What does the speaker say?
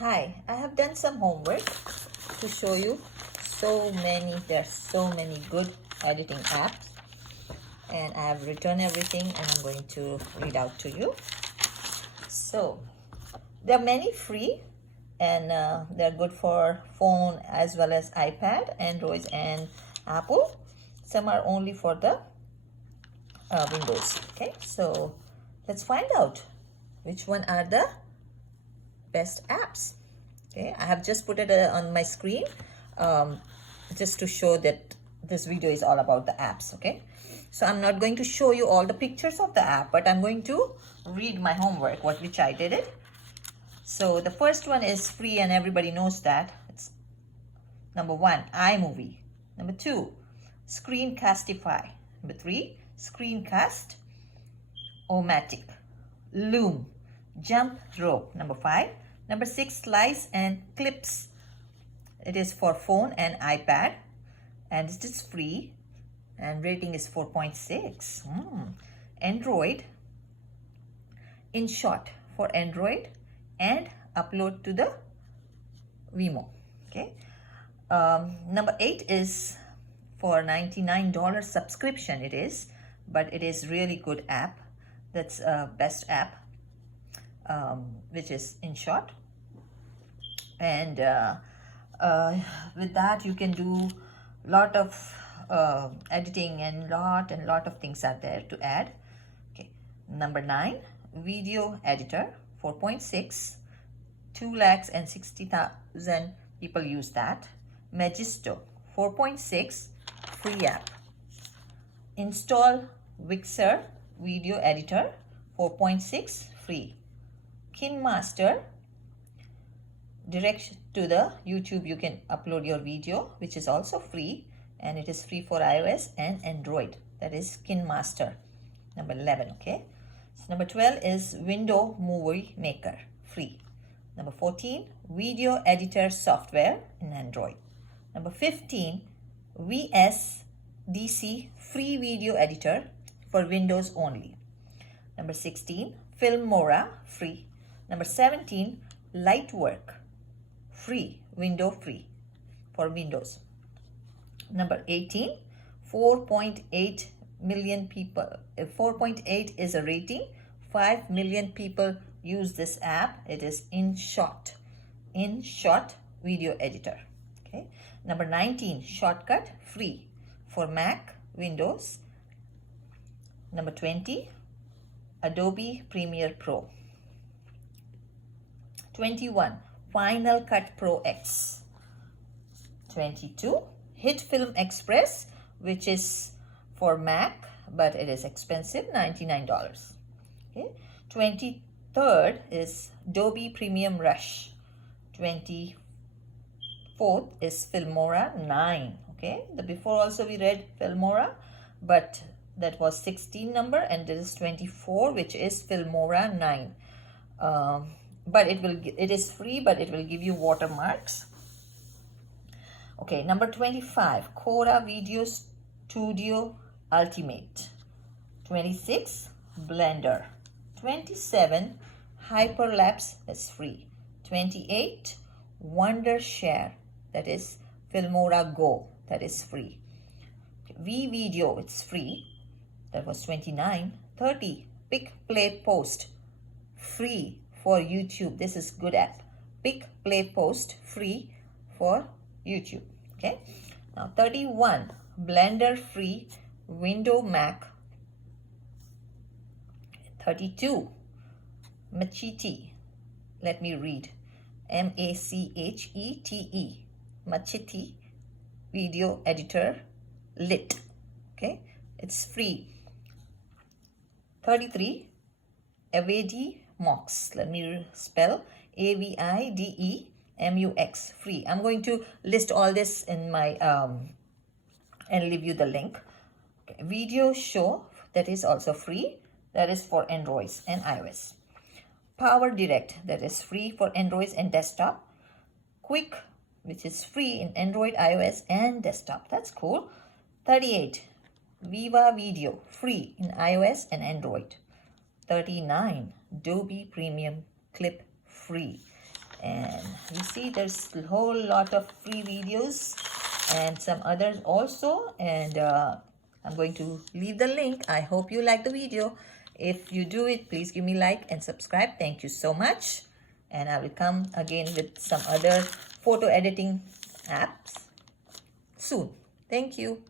Hi, I have done some homework to show you there's so many good editing apps, and I have written everything and I'm going to read out to you. So there are many free, and they're good for phone as well as iPad, Android and Apple. Some are only for the Windows. Okay, so let's find out which one are the best apps. Okay, I have just put it on my screen just to show that this video is all about the apps. Okay, so I'm not going to show you all the pictures of the app, but I'm going to read my homework, which I did it. So the first one is free and everybody knows that. It's number 1, iMovie. Number 2, Screencast-ify. Number 3, Screencast-o-metic. Loom, Jumprope. Number 5. Number 6, slice and clips. It is for phone and iPad, and it is free, and rating is 4.6. Android, InShot for Android, and upload to the Vimo. Okay. Number 8 is for $99 subscription. It is, but it is really good app. That's best app, which is InShot. And with that you can do lot of editing, and lot of things are there to add. Okay. Number 9, video editor, 4.6, 260,000 people use that. Magisto, 4.6, free app. Install Vixer video editor, 4.6, free. Kine Master, direct to the YouTube, you can upload your video, which is also free, and it is free for iOS and Android. That is Kine Master, number 11. Okay, so number 12 is Window Movie Maker, free. Number 14, video editor software in Android. Number 15, VSDC free video editor for Windows only. Number 16, Filmora, free. Number 17, Lightworks, free, window free for Windows. Number 18, 4.8 million people. 4.8 is a rating. 5 million people use this app. It is InShot video editor. Okay. Number 19, Shortcut, free for Mac, Windows. Number 20, Adobe Premiere Pro. 21, Final Cut Pro X. 22, Hit Film Express, which is for Mac, but it is expensive, $99. Okay. 23rd is Adobe Premium Rush. 24th is Filmora 9. Okay, the before also we read Filmora, but that was 16 number, and this is 24, which is Filmora 9. But it is free, but it will give you watermarks. Okay, number 25, Corel Video Studio Ultimate. 26, Blender. 27, Hyperlapse is free. 28, Wondershare, that is Filmora Go, that is free. Okay, VeVideo, it's free, that was 29. 30, Pick Play Post, free for YouTube. This is good app. Pick Play Post, free for YouTube. Okay. Now 31, Blender, free, Windows, Mac. 32, Machete. Let me read. Machete. Machete video editor, lite. Okay, it's free. 33, Avidemux. Let me spell Avidemux, free. I'm going to list all this in my and leave you the link. Okay. Video show, that is also free. That is for Androids and iOS. PowerDirector, that is free for Androids and desktop. Quick, which is free in Android, iOS and desktop. That's cool. 38, Viva Video, free in iOS and Android. 39, Adobe Premium Clip, free. And you see there's a whole lot of free videos and some others also, and I'm going to leave the link. I hope you like the video. If you do it, please give me like and subscribe. Thank you so much, and I will come again with some other photo editing apps soon. Thank you.